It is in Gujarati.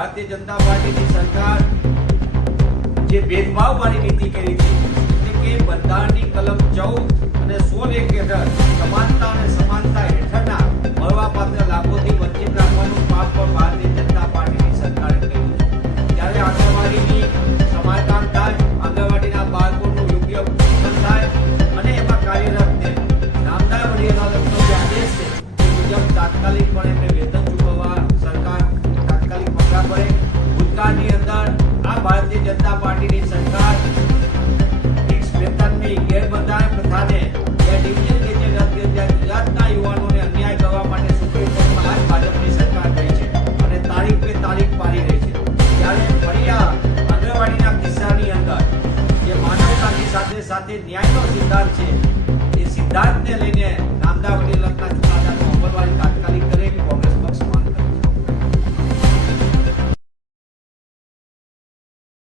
ભારતીય જનતા પાર્ટીની સરકાર જે ભેદભાવવાળી નીતિ કરી છે, એટલે કે બંધારણની કલમ 14 અને 16 હેઠળ સમાનતા અને સમાનતા હેઠળના મળવાપાત્ર લાભોથી વંચિત રાખવાનું પાપ પણ ભારતીય જનતા પાર્ટીની સરકારે કર્યું છે। ત્યારે આંગણવાડીની સમારકામ થાય, આંગણવાડીના બાળકોનું યોગ્ય પોષણ થાય અને એમાં કાર્યરતને નામદાર વડી અદાલતનો જે આદેશ છે તે મુજબ તાત્કાલિકપણે એમને વેતન ચૂકવવા સરકાર તાત્કાલિક પગલાં ભરે। ભૂતકાળની અંદર આ ભારતીય જનતા પાર્ટીની સરકાર ફિક્સ વેતનની ગેરબંધારણ પ્રથાને ડિવિઝન કે જે રદ કરી ગુજરાતના યુવાનોને અન્યાય કરવા માટે સુપ્રીમ કોર્ટમાં આજ ભાજપની સરકાર ગઈ છે અને તારીખ પે તારીખ પાડી રહી છે। ત્યારે ફરી આ આંગણવાડીના કિસ્સાની અંદર જે માનવતાની સાથે સાથે ન્યાયનો સિદ્ધાંત છે, એ સિદ્ધાંતને લઈને